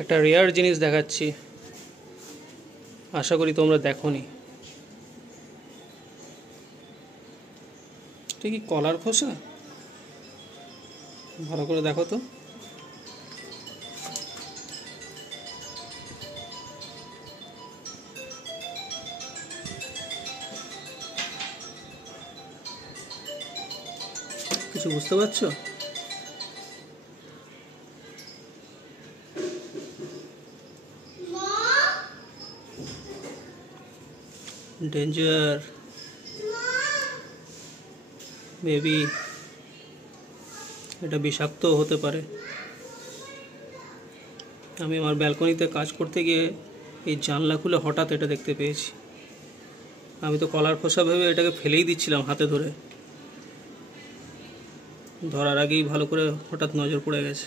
একটা রেয়ার জিনিস দেখাচ্ছি, আশা করি তোমরা দেখোনি। এটা কি কলার খোসা? ভালো করে দেখো তো। কিছু বুঝতে পারছো? ডেঞ্জার বেবি, এটা বিষাক্ত হতে পারে। আমি আমার ব্যালকনিতে কাজ করতে গিয়ে এই জানলা খুলে হঠাৎ এটা দেখতে পেয়েছি। আমি তো কলার খোসা ভেবে এটাকে ফেলেই দিচ্ছিলাম হাতে ধরে, ধরার আগেই ভালো করে হঠাৎ নজর পড়ে গেছে।